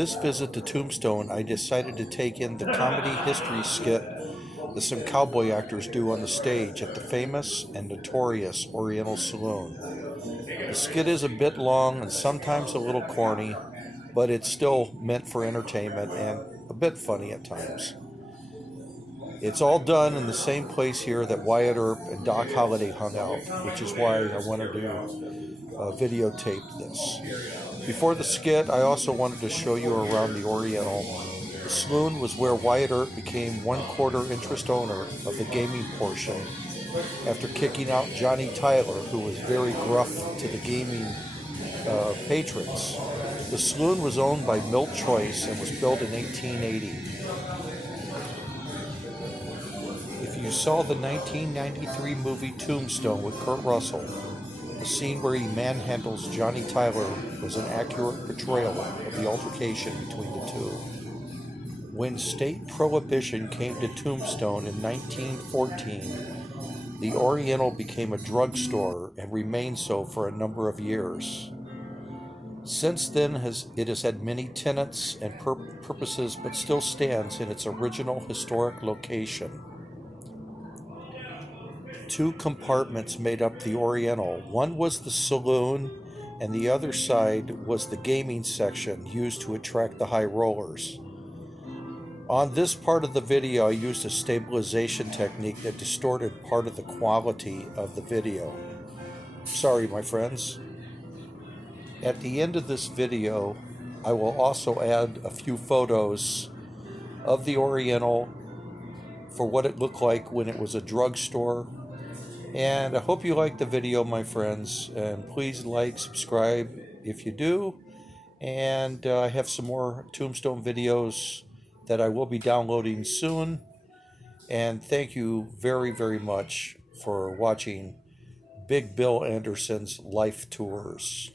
this visit to Tombstone, I decided to take in the comedy history skit that some cowboy actors do on the stage at the famous and notorious Oriental Saloon. The skit is a bit long and sometimes a little corny, but it's still meant for entertainment and a bit funny at times. It's all done in the same place here that Wyatt Earp and Doc Holliday hung out, which is why I wanted to videotape this. Before the skit, I also wanted to show you around the Oriental. The saloon was where Wyatt Earp became 1/4 interest owner of the gaming portion after kicking out Johnny Tyler, who was very gruff to the gaming patrons. The saloon was owned by Milt Choice and was built in 1880. If you saw the 1993 movie Tombstone with Kurt Russell, the scene where he manhandles Johnny Tyler was an accurate portrayal of the altercation between the two. When state prohibition came to Tombstone in 1914, the Oriental became a drugstore and remained so for a number of years. Since then, it has had many tenants and purposes, but still stands in its original historic location. 2 compartments made up the Oriental. One was the saloon, and the other side was the gaming section used to attract the high rollers. On this part of the video, I used a stabilization technique that distorted part of the quality of the video. Sorry, my friends. At the end of this video, I will also add a few photos of the Oriental for what it looked like when it was a drugstore. And I hope you like the video, my friends, and please like, subscribe if you do. And I have some more Tombstone videos that I will be downloading soon. And thank you very, very much for watching Big Bill Anderson's Life Tours.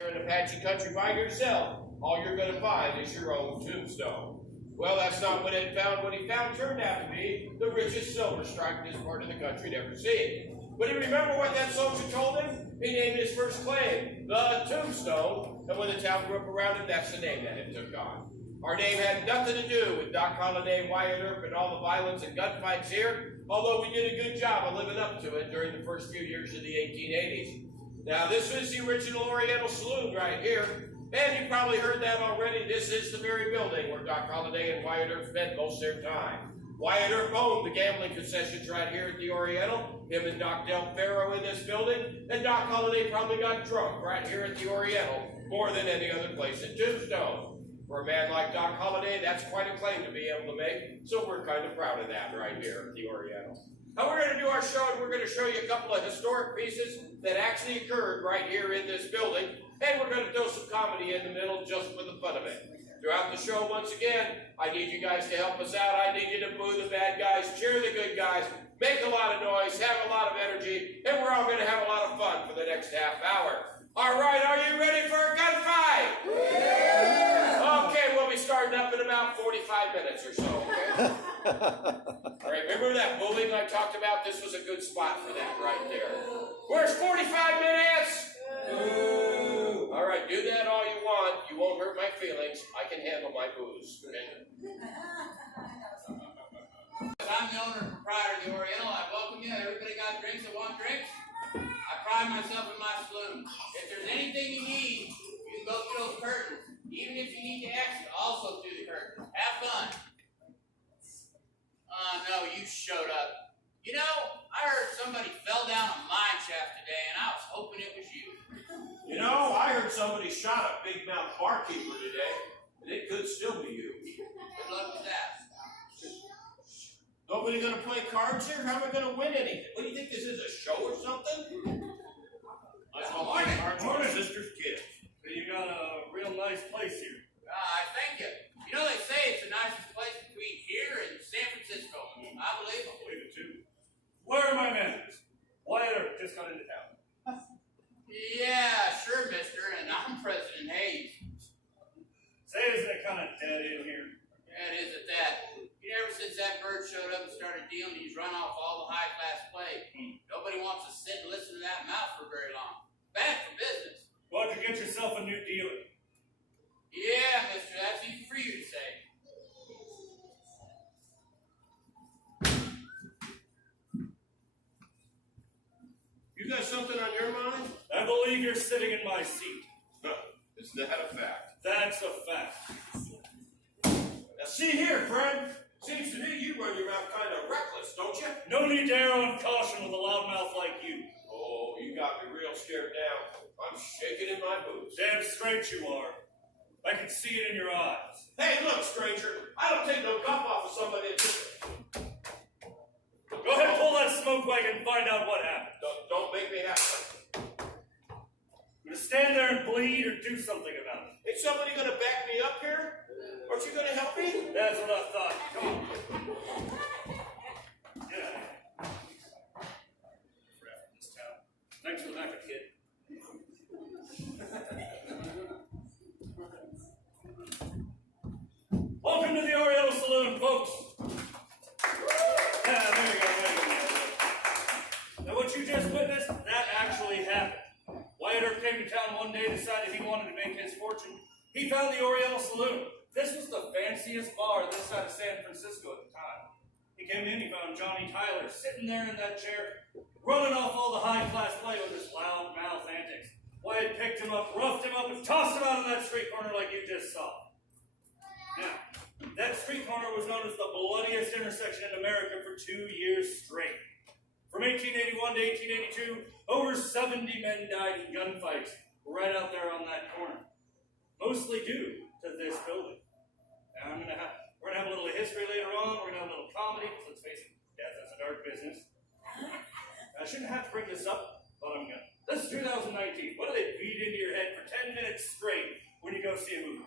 You're in Apache country by yourself. All you're going to find is your own tombstone. Well, that's not what Ed found. What he found turned out to be the richest silver strike this part of the country had ever seen. But he remembered what that soldier told him? He named his first claim the Tombstone, and when the town grew up around him, that's the name that it took on. Our name had nothing to do with Doc Holliday, Wyatt Earp, and all the violence and gunfights here, although we did a good job of living up to it during the first few years of the 1880s. Now, this is the original Oriental Saloon right here, and you probably heard that already. This is the very building where Doc Holliday and Wyatt Earp spent most of their time. Wyatt Earp owned the gambling concessions right here at the Oriental. Him and Doc Del Ferro in this building, and Doc Holliday probably got drunk right here at the Oriental more than any other place in Tombstone. For a man like Doc Holliday, that's quite a claim to be able to make, so we're kind of proud of that right here at the Oriental. Now we're going to do our show, and we're going to show you a couple of historic pieces that actually occurred right here in this building, and we're going to throw some comedy in the middle just for the fun of it. Throughout the show, once again, I need you guys to help us out. I need you to boo the bad guys, cheer the good guys, make a lot of noise, have a lot of energy, and we're all going to have a lot of fun for the next half hour. All right, are you ready for a gunfight? Yeah! Okay, we'll be starting up in about 45 minutes or so, okay? All right, remember that booing I talked about? This was a good spot for that right there. Where's 45 minutes? All right, do that all you want. You won't hurt my feelings. I can handle my booze. Okay? I'm the owner and proprietor of the Oriental. I welcome you. Everybody got drinks that want drinks? I pride myself in my saloon. If there's anything you need, you can go through those curtains. Even if you need to exit, also through the curtains. Have fun. No, you showed up. You know, I heard somebody fell down a mine shaft today, and I was hoping it was you. You know, I heard somebody shot a big mouth barkeeper today, and it could still be you. Good luck with that. Nobody gonna play cards here? How am I gonna win anything? What do you think this is, a show or something? Let's all play cards with your sister's kids. You got a real nice place here. I thank you. You know, they say it's the nicest place between here and San Francisco. I believe I believe it too. Where are my manners? Wyatt Earp just got into town. Yeah, sure, mister, and I'm President Hayes. Say, isn't it kind of dead in here? Yeah, it is at that. Ever since that bird showed up and started dealing, he's run off all the high-class play. Nobody wants to sit and listen to that mouth for very long. Bad for business. Why don't you get yourself a new dealer? Yeah, mister, that's easy for you to say. You got something on your mind? I believe you're sitting in my seat. Is that a fact? That's a fact. Now see here, friend. Seems to me you run your mouth kind of reckless, don't you? No need to err on caution with a loudmouth like you. Oh, you got me real scared now. I'm shaking in my boots. Damn straight you are. I can see it in your eyes. Hey, look, stranger. I don't take no guff off of somebody that just... Go ahead, pull that smoke wagon and find out what happened. Don't make me have something. I'm gonna stand there and bleed or do something about it. Ain't somebody gonna back me up here? Aren't you gonna help me? That's what I thought. Come on. Get out of here. Crap in this town. Thanks for the knife, kid. Welcome to the Oriental Saloon, folks. Yeah, there you go. Now, what you just witnessed, that actually happened. Wyatt Earp came to town one day, decided he wanted to make his fortune. He found the Oriental Saloon. This was the fanciest bar this side of San Francisco at the time. He came in, he found Johnny Tyler sitting there in that chair, running off all the high-class play with his loud mouth antics. Wyatt picked him up, roughed him up, and tossed him out of that street corner like you just saw. Now, that street corner was known as the bloodiest intersection in America for 2 years straight. From 1881 to 1882, over 70 men died in gunfights right out there on that corner. Mostly due to this building. Now, we're gonna have a little history later on. We're gonna have a little comedy, because let's face it, death is a dark business. I shouldn't have to bring this up, but I'm gonna. This is 2019. What do they beat into your head for 10 minutes straight when you go see a movie?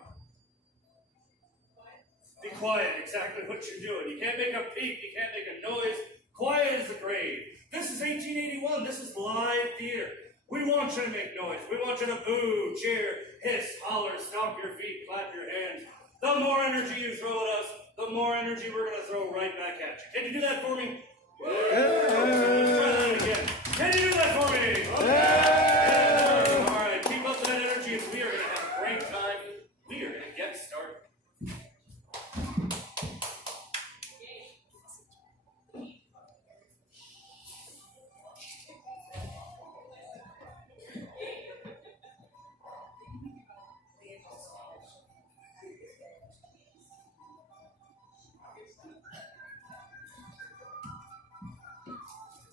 Be quiet, exactly what you're doing. You can't make a peep, you can't make a noise. Quiet as the grave. This is 1881, this is live theater. We want you to make noise. We want you to boo, cheer, hiss, holler, stomp your feet, clap your hands. The more energy you throw at us, the more energy we're going to throw right back at you. Can you do that for me? Let's try that again. Can you do that for me? All right, keep up that energy and we are going to have a great time. We are going to get started.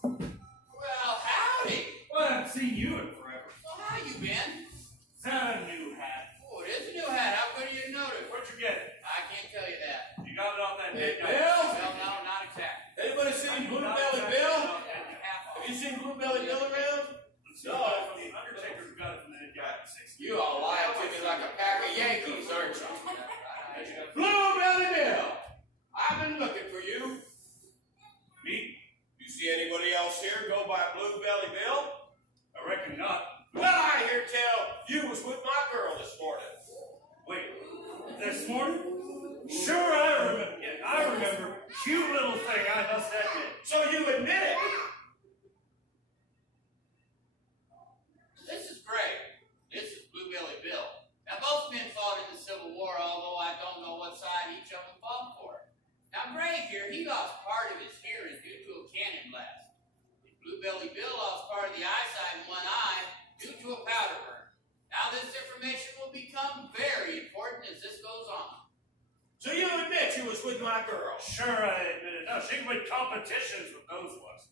Well, howdy. Well, I haven't seen you in forever. Well, how you been? Is that a new hat? Oh, it is a new hat. How good are you to notice? Where'd you get it? I can't tell you that. You got it off that Hey, dead guy. Bill? Well, no, not exactly. Anybody seen Blue Not Belly exactly, Bill? not exactly. Have you seen Blue Belly Bill around? It's the guy from the Undertaker who got it from the dead guy in the 60s. You all lie to me like a pack of Yankees, aren't you? Blue Belly Bill! I've been looking for you. Me? You see anybody else here go by Blue Belly Bill? I reckon not. Well, I hear tell you was with my girl this morning. Wait, this morning? Sure, I remember. Yeah, I remember. Cute little thing, I must admit. So you admit it? This is Greg. This is Blue Belly Bill. Now, both men fought in the Civil War, although I don't know what side each of them fought for. Now, Greg here, he lost part of his hearing due to a cannon blast. And Blue Belly Bill lost part of the eyesight in one eye due to a powder burn. Now, this information will become very important as this goes on. So you admit you was with my girl? Sure, I admit it. No, she can win competitions with those ones.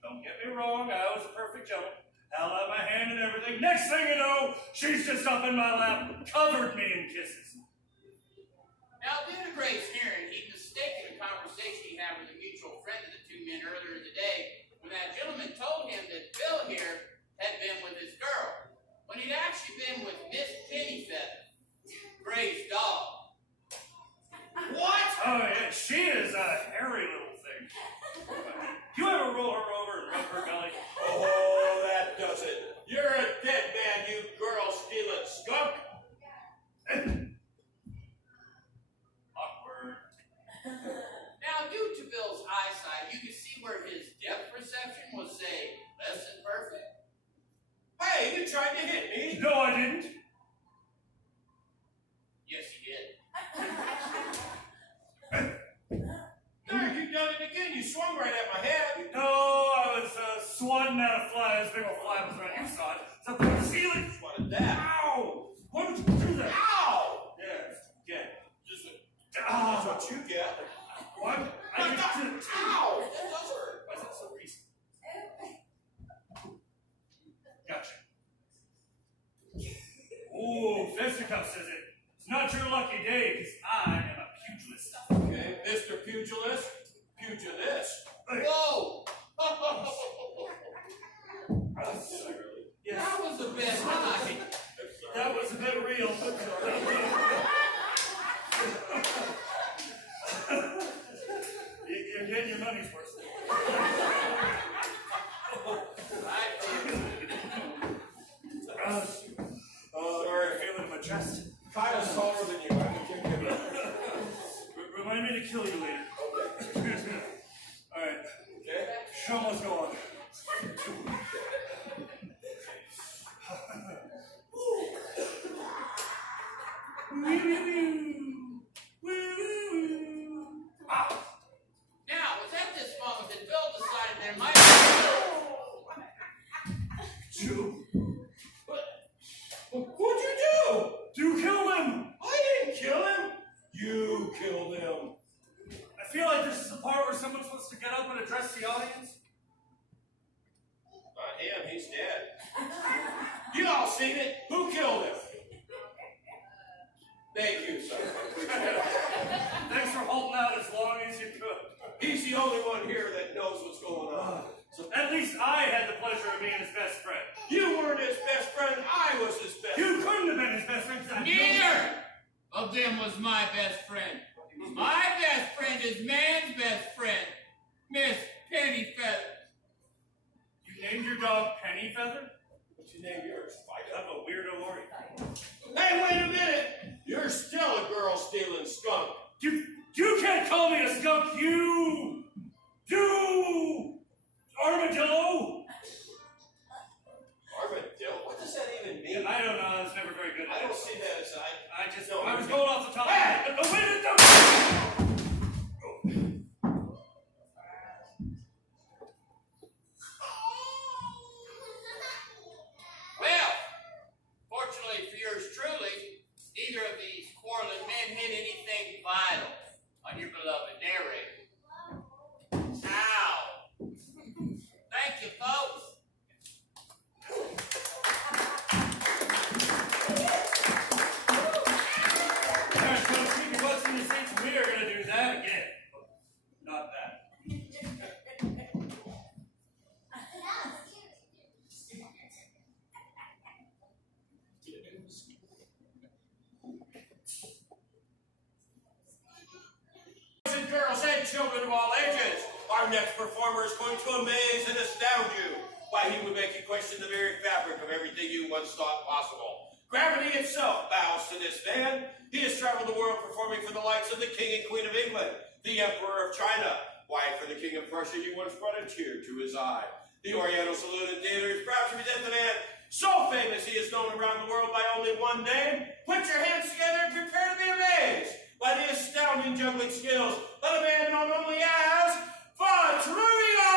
Don't get me wrong, I was a perfect gentleman. held out my hand and everything. Next thing you know, she's just up in my lap, covered me in kisses. Now, due to Gray's hearing, he mistaken a conversation he had with a mutual friend of the two men earlier in the day when that gentleman told him that Bill here had been with his girl, when he'd actually been with Miss Pennyfeather, Gray's dog. What? Oh, yeah, she is a hairy little thing. You ever roll her over and rub her belly? Oh, that does it. You're a dead man, you girl-stealing skunk. Awkward. Now, due to Bill's eyesight, you could see where his depth perception was, say, less than perfect. Hey, you tried to hit me. No, I didn't. Yes, he did. There, you done it again. You swung right at my head. No, I was swatting at a fly. This big old fly was right. You saw it. It's up in the ceiling. Just wanted that. Ow! Why would you do that? Ow! Yes. Get. Just Ow! that's what you get. What? I just did it. Ow! That does hurt. Why is that so recent? Gotcha. Ooh, fisticuffs, is it? It's not your lucky day, because I am a pugilist. Okay, Mr. Pugilist. Pugilist. Whoa! Yes. That was the best night. That was a bit real. You're getting your money's worth. Sorry, I'm feeling in my chest. Kyle's taller than you. I can kick him. Remind me to kill you later. Okay. All right. Okay. Show must go on. Now, it was at this moment that Bill decided there might What'd you do? You killed him! I didn't kill him. You killed him. I feel like this is the part where someone's supposed to get up and address the audience. Not him. He's dead. You all seen it. Who killed him? Thank you, sir. Thanks for holding out as long as you could. He's the only one here that knows what's going on. So at least I had the pleasure of being his best friend. You weren't his best friend. I was his best friend. You couldn't have been his best friend. Neither of them was my best friend. My best friend is man's best friend, Miss Pennyfeather. You named your dog Pennyfeather? What'd you name yours? I'm a weirdo, are you? Hey, wait a minute. You're still a girl-stealing skunk. You can't call me a skunk, you armadillo! Armadillo? What does that even mean? I don't know, I was never very good at I it. don't see that as I was going off the top Hey! of my head. Well, fortunately for yours truly, neither of these quarreling men hit anything vital on your beloved narrator. Ow! Thank you, folks. Alright, folks, keep your butts in your seats. We are going to do that again. Not that. Boys and girls and children of all ages, our next performer is going to amaze and astound you. Why, he would make you question the very fabric of everything you once thought possible. Gravity itself bows to this man. He has traveled the world performing for the likes of the King and Queen of England, the Emperor of China. Why, for the King of Prussia, you once brought a tear to his eye. The Oriental Saloon and Theater is proud to present the man so famous he is known around the world by only one name. Put your hands together and prepare to be amazed by the astounding juggling skills of a man known only as Vatrurio!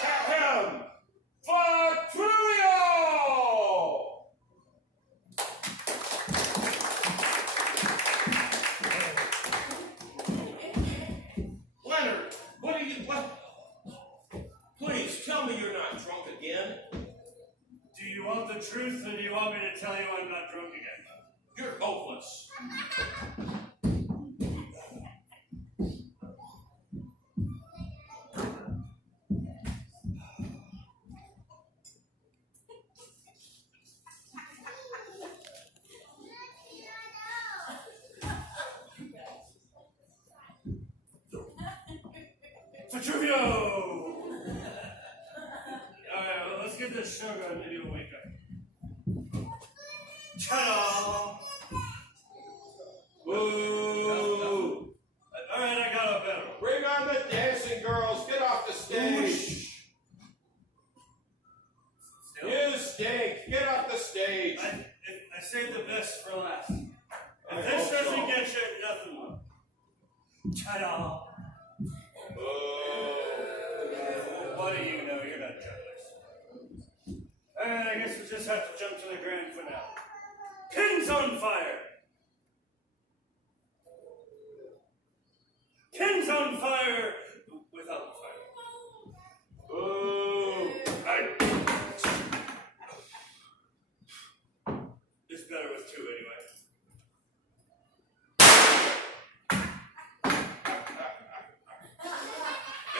Ahem! Vatrurio! Leonard, the truth, or do you want me to tell you I'm not drunk again? You're hopeless. Petruvio! Alright, well, let's get this show going, maybe you'll wake up. Ta-da! Woo! Alright, I got a better one. Bring on the dancing girls. Get off the stage. Still? You stink. Get off the stage. I saved the best for last. I If this hope doesn't so. get you, nothing will. Ta-da! What do you know? You're not jugglers. Alright, I guess we just have to jump to the grand finale. Pins on fire! Pins on fire without fire. Boo! It's better with two anyway.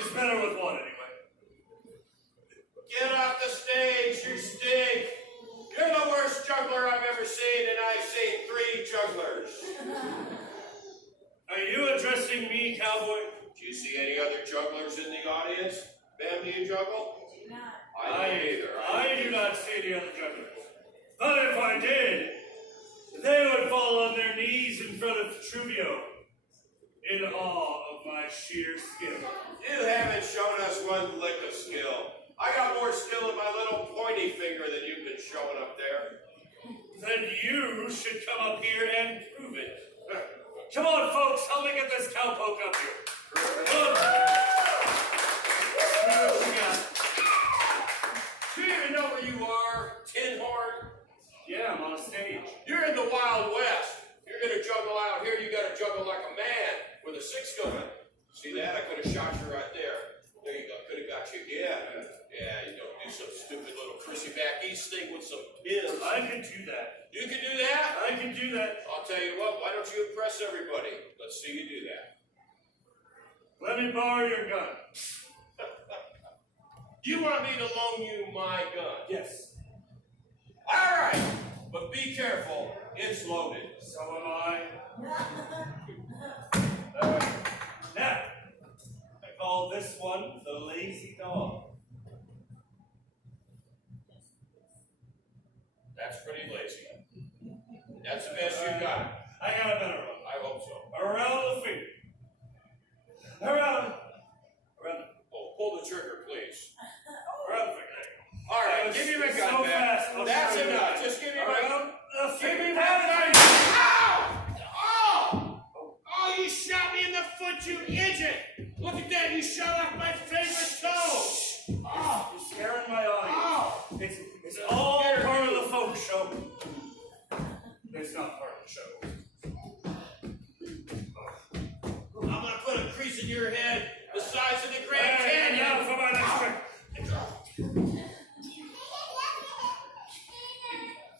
It's better with one anyway. Get off the stage. You stink. You're the worst juggler I've ever seen, and I've seen 3 jugglers. Are you addressing me, cowboy? Do you see any other jugglers in the audience? Ma'am, do you juggle? I do not. I don't either. I do not see any other jugglers. But if I did, they would fall on their knees in front of Petruvio in awe of my sheer skill. You haven't shown us one lick of skill. I got more skill in my little pointy finger than you've been showing up there. Then you should come up here and prove it. Come on, folks, help me get this cowpoke up here. Come on. See what you got. Do you even know where you are, Tin Horn? Yeah, I'm on stage. You're in the Wild West. You're gonna juggle out here. You gotta juggle like a man with a 6-gun. See that? I could have shot you right there. There you go. Could have got you again. Yeah, you don't do some stupid little Chrissy back east thing with some pins. I can do that. You can do that? I can do that. I'll tell you what, why don't you impress everybody? Let's see you do that. Let me borrow your gun. You want me to loan you my gun? Yes. All right, but be careful. It's loaded. So am I. Now, I call this one the lazy dog. That's pretty lazy. That's the best you got. I got a better one. I hope so. Around the finger. Around the Oh, pull the trigger, please. finger. There you go. All right, That give me was my gun so back. fast, I'll That's show you. enough. Just give me my gun. Around the Give me finger. my gun. Ow! Oh! Oh, you shot me in the foot, you idiot! Look at that, you shot off my favorite toe! Oh! You're scaring my audience. Oh! It's all part of the folk show. It's not part of the show. I'm gonna put a crease in your head the size of the Grand Hey, now Canyon! for my next trick.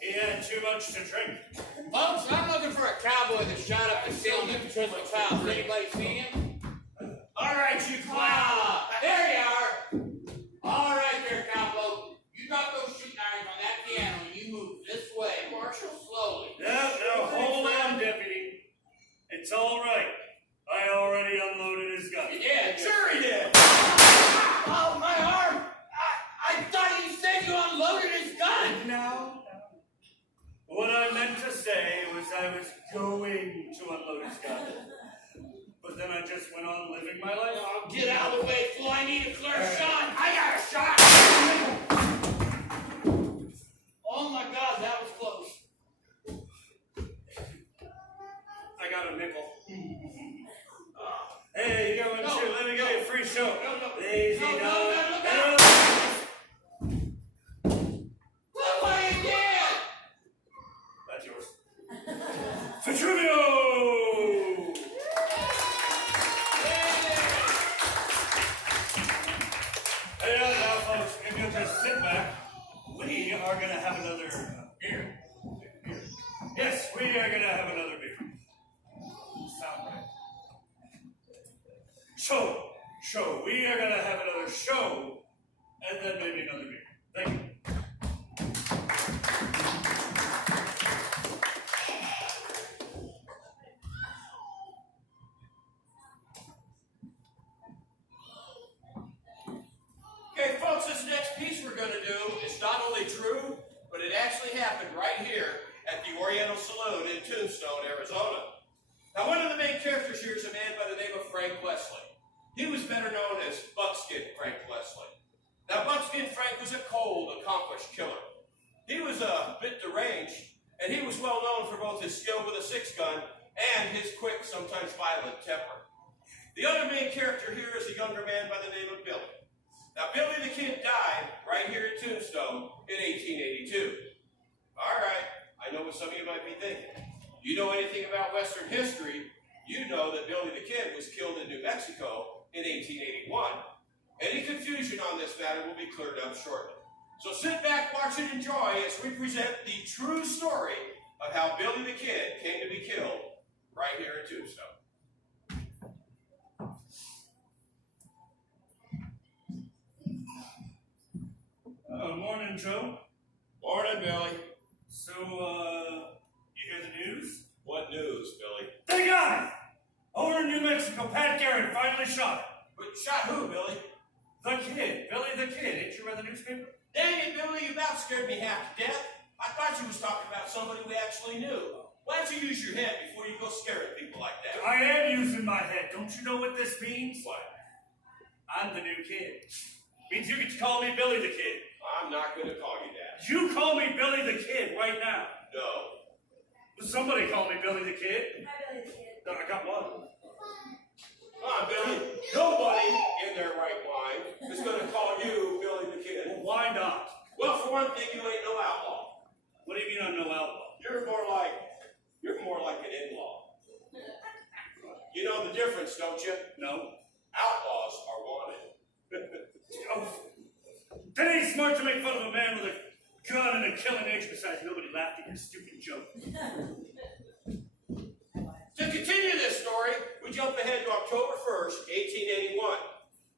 He had too much to drink. Folks, I'm looking for a cowboy that shot up the ceiling at the Christmas house. Anybody seen him? All right, you clown! Ah, there you are. All right there, cowboy. You drop those shooting irons on that piano and you move this way. Marshal, slowly. Now, hold on, deputy. It's all right. I already unloaded his gun. You did? Sure he did! Oh, my arm! I thought you said you unloaded his gun! No. What I meant to say was I was going to unload his gun. But then I just went on living my life. Oh, get out of the way, fool. I need a clear shot. I got a shot! Oh, my God, that was close. I got a nickel. Hey, you going to? Let me get you a free show. No. Lazy No, dog. look out. Look what he did! That's yours. Petruvio! Hey, now, folks, if you'll just sit back, We are gonna have another beer. Yes, we are gonna have another beer. Sound right. Show. We are gonna have another show, and then maybe another beer. Thank you. Okay, folks, this next piece we're going to do is not only true, but it actually happened right here at the Oriental Saloon in Tombstone, Arizona. Now, one of the main characters here is a man by the name of Frank Leslie. He was better known as Buckskin Frank Leslie. Now, Buckskin Frank was a cold, accomplished killer. He was a bit deranged, and he was well known for both his skill with a six-gun and his quick, sometimes violent temper. The other main character here is a younger man by the name of Billy. Now, Billy the Kid died right here at Tombstone in 1882. All right, I know what some of you might be thinking. You know anything about Western history, you know that Billy the Kid was killed in New Mexico in 1881. Any confusion on this matter will be cleared up shortly. So sit back, watch, and enjoy as we present the true story of how Billy the Kid came to be killed right here at Tombstone. Morning, Joe. Morning, Billy. So, you hear the news? What news, Billy? They got him! Over in New Mexico, Pat Garrett finally shot him. But shot who, Billy? The Kid, Billy the Kid. Ain't you read the newspaper? Dang it, Billy, you about scared me half to death. I thought you was talking about somebody we actually knew. Why don't you use your head before you go scaring people like that? I am using my head. Don't you know what this means? What? I'm the new kid. Means you get to call me Billy the Kid. I'm not going to call you that. You call me Billy the Kid right now. No. Somebody call me Billy the Kid. Hi, Billy the Kid. No, I got one. Come on, Billy. Nobody in their right mind is going to call you Billy the Kid. Well, why not? Well, for one thing, you ain't no outlaw. What do you mean I'm no outlaw? You're more like an in-law. You know the difference, don't you? No. Outlaws are wanted. Oh, that ain't smart to make fun of a man with a gun and a killing age. Besides, nobody laughed at your stupid joke. To continue this story, we jump ahead to October 1st, 1881.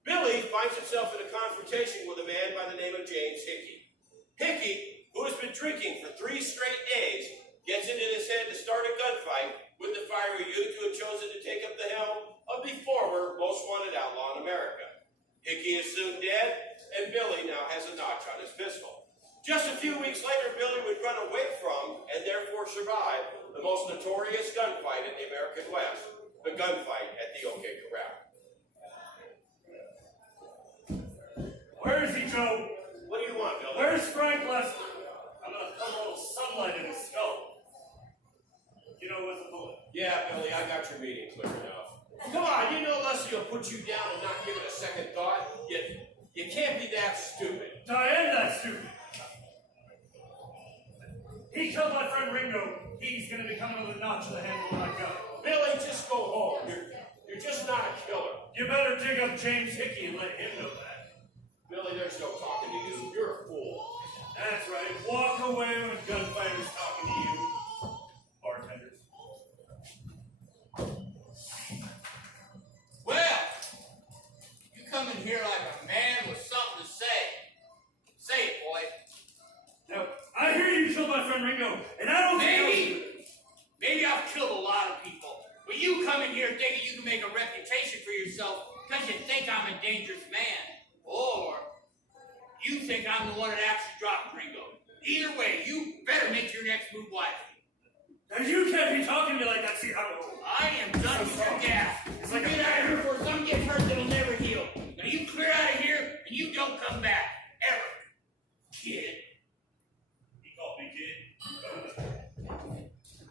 Billy finds himself in a confrontation with a man by the name of James Hickey. Hickey, who has been drinking for 3 straight days, gets it in his head to start a gunfight with the fiery youth who had chosen to take up the helm of the former most wanted outlaw in America. Hickey is soon dead, and Billy now has a notch on his pistol. Just a few weeks later, Billy would run away from, and therefore survive, the most notorious gunfight in the American West, the gunfight at the OK Corral. Where is he, Joe? What do you want, Billy? Where's Frank Leslie? I'm gonna put a little sunlight in his skull. You know, with a bullet. Yeah, Billy, I got your meeting clear enough. Come on, you know Leslie will put you down and not give it a second thought. You can't be that stupid. I am that stupid. He killed my friend Ringo. He's gonna become another notch in the handle of my gun. Billy, just go home. You're just not a killer. You better dig up James Hickey and let him know that. Billy, there's no talking to you. You're a fool. That's right. Walk away when gunfighters talking to you. Bartenders. Well, you come in here like a man with something to say. Say it, boy. Now, I hear you killed my friend Ringo, and I don't Maybe I've killed a lot of people. But you come in here thinking you can make a reputation for yourself because you think I'm a dangerous man. Or you think I'm the one that actually dropped Ringo. Either way, you better make your next move wisely. Now, you can't be talking to me like that. See, I am done with your gas. It's like Get out of here before something gets hurt that'll never heal. Now you clear out of here and you don't come back. Ever. Kid. He called me kid.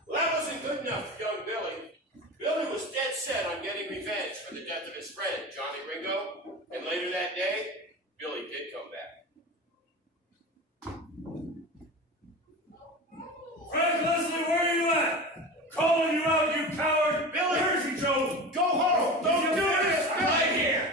Well, that wasn't good enough for young Billy. Billy was dead set on getting revenge for the death of his friend, Johnny Ringo. And later that day, Billy did come back. Frank Leslie, where are you at? Calling you out, you coward! Billy! Where is he, Joe? Go home! Don't do this! I'm right here.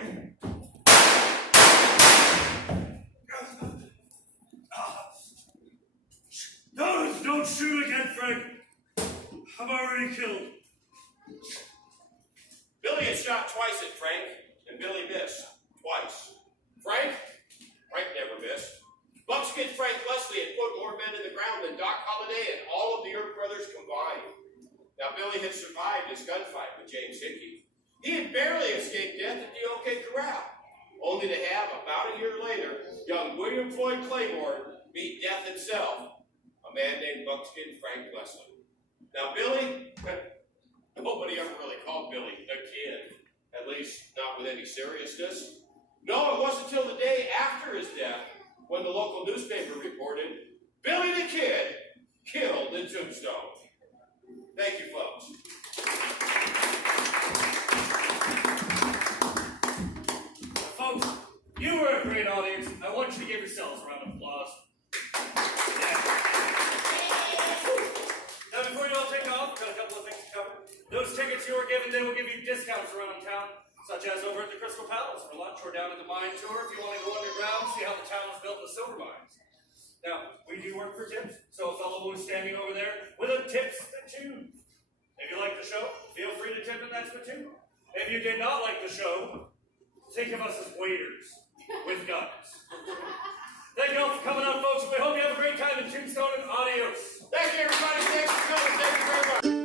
Billy missed twice. Frank never missed. Buckskin Frank Leslie had put more men in the ground than Doc Holliday and all of the Earp brothers combined. Now, Billy had survived his gunfight with James Hickey. He had barely escaped death at the OK Corral, only to have, about a year later, young William Floyd Claiborne meet death himself, a man named Buckskin Frank Leslie. Now, Billy, nobody ever really called Billy the Kid, at least not with any seriousness. No, it wasn't until the day after his death when the local newspaper reported, Billy the Kid killed in Tombstone. Thank you, folks. Folks, you were a great audience. I want you to give yourselves a round of applause. Yeah. Now, before you all take off, we've got a couple of things to cover. Those tickets you were given, they will give you discounts around town, such as over at the Crystal Palace for lunch or down at the mine tour if you want to go underground, see how the town was built in the silver mines. Now, we do work for tips, so a fellow was standing over there with a tip spittoon. If you like the show, feel free to tip in that spittoon. If you did not like the show, think of us as waiters with guns. Thank you all for coming out, folks. We hope you have a great time in Tombstone, and adios. Thank you, everybody. Thanks for coming. Thank you very much.